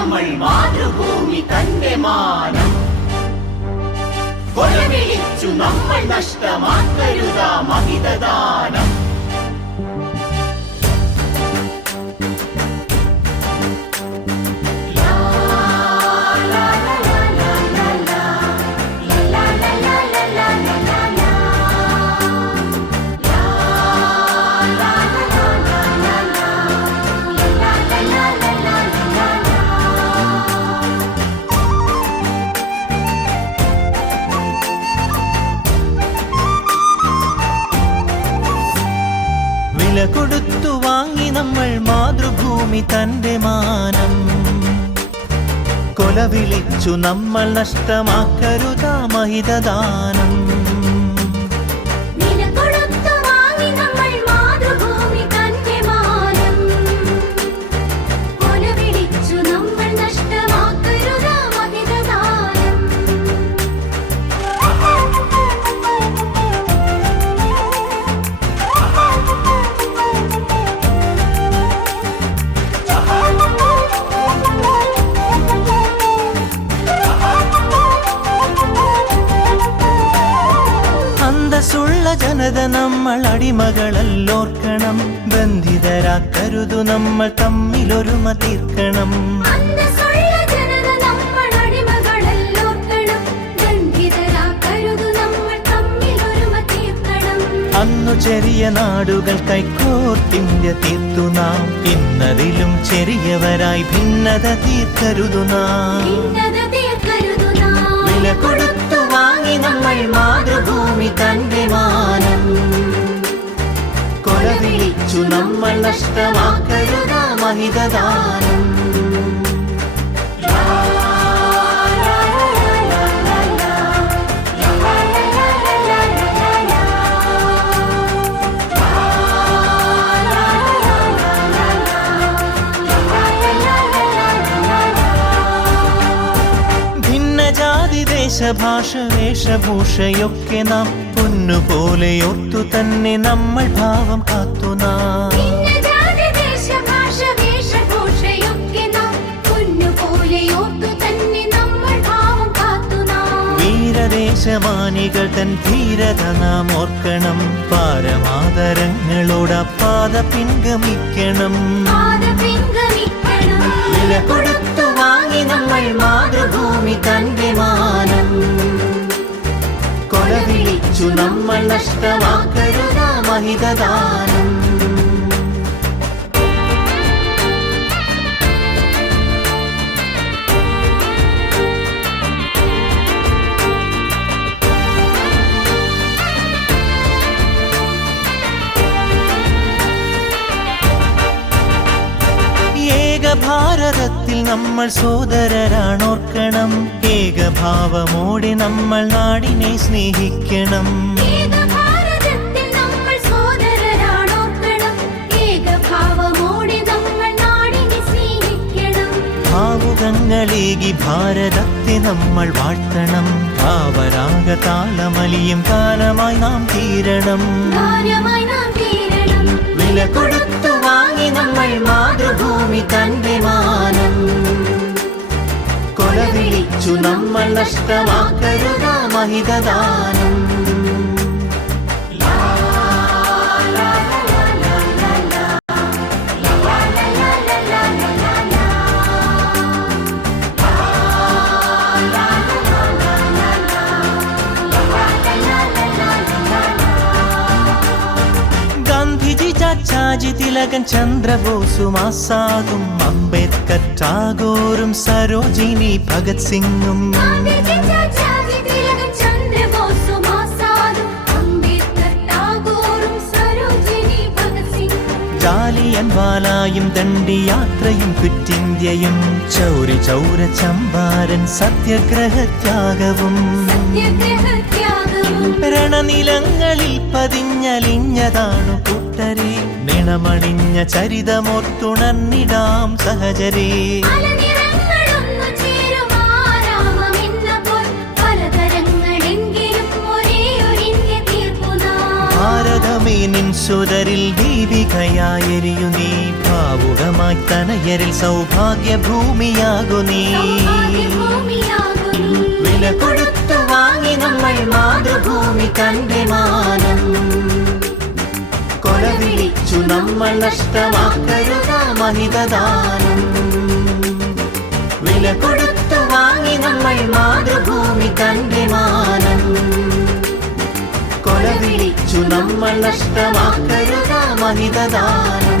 നമ്മൾ മാതൃഭൂമി തന്റെ മാനം കൊലവിളിച്ചു നമ്മൾ നഷ്ടമാക്കരുതാ മഹിതദാനം. വില കൊടുത്തു വാങ്ങി നമ്മൾ മാതൃഭൂമി തന്റെ മാനം കൊലവിളിച്ചു നമ്മൾ നഷ്ടമാക്കരുതാ മഹിതദാനം. അന്തസ്സുള്ള ജനത നമ്മൾ അടിമകളല്ലോർക്കണം, ബന്ധിതരാക്കരുതു നമ്മൾ തമ്മിലൊരുമ തീർക്കണം. അന്നു ചെറിയ നാടുകൾ കൈക്കോർത്തിന്ത്യ തീർത്തു നാം, ഇന്നതിലും ചെറിയവരായി ഭിന്നത തീർക്കരുതു നാം. വില കൊടുത്തു വാങ്ങി നമ്മൾ മാതൃഭൂമി തന്റെ മാനം കൊലവിളിച്ചു നമ്മൾ നഷ്ടമാക്കരുതാ മഹിതദാനം. ദേശഭാഷ വേഷഭൂഷയൊക്കെ നാം പൊന്നുപോലെ ഓർത്തു തന്നെ നമ്മൾ ഭാവം കാത്തു നാം. വീരദേശമാനികൾ തൻ ധീരത നാം ഓർക്കണം, പാരമാദരങ്ങളോട് പാത പിൻഗമിക്കണം. വില കൊടുത്തു വാങ്ങി നമ്മൾ മാതൃഭൂമി തന്റെ മാനം കൊലവിളിച്ചു നമ്മൾ നഷ്ടമാക്കരുതാ മഹിതദാനം. ഭാരതത്തിൽ നമ്മൾ സോദരരാണോർക്കണം, ഏകഭാവമോടെ നമ്മൾ നാടിനെ സ്നേഹിക്കണം. ഭാവുകങ്ങളേകി ഭാരതത്തെ നമ്മൾ വാഴ്ത്തണം, ഭാവരാഗ താളമലിയും കാലമായി നാം തീരണം. വില കൊടുത്തു വാങ്ങി നമ്മൾ മാതൃഭൂമി തന്റെ മാനം കൊലവിളിച്ചു നമ്മൾ നഷ്ടമാക്കരുതാ മഹിതദാനം. ചാച്ചാജി തിലകൻ ചന്ദ്രബോസും ആസാദും അംബേദ്കർ ടാഗോറും സരോജിനി ഭഗത് സിംഗും ജാലിയൻ വാലായും ദണ്ഡിയാത്രയും ക്വിറ്റിന്ത്യയും ചൗരി ചൗര ചമ്പാരൻ സത്യാഗ്രഹത്യാഗവും രണനിലങ്ങളിൽ പതിഞ്ഞലിഞ്ഞതാണു കൂട്ടരെ, നിണമണിഞ്ഞ ചരിതമോർത്തുണർന്നിടാം സഹചരേ. ഭാരതമേ നിൻ സുതരിൽ ദീപികയായെരിയു നീ ഭാവുകമായി തനയരിൽ സൗഭാഗ്യഭൂമിയാകു നീ വില കൊടുത്തു വാങ്ങി നമ്മൾ മാതൃഭൂമി തന്റെ മാനം കൊലവിളിച്ചു നമ്മൾ നഷ്ടമാക്കരുത മഹിതദാനം വില കൊടുത്തു വാങ്ങി നമ്മൾ മാതൃഭൂമി തന്റെ മാനം കൊലവിളിച്ചു നമ്മൾ നഷ്ടമാക്കരുത മഹിതദാനം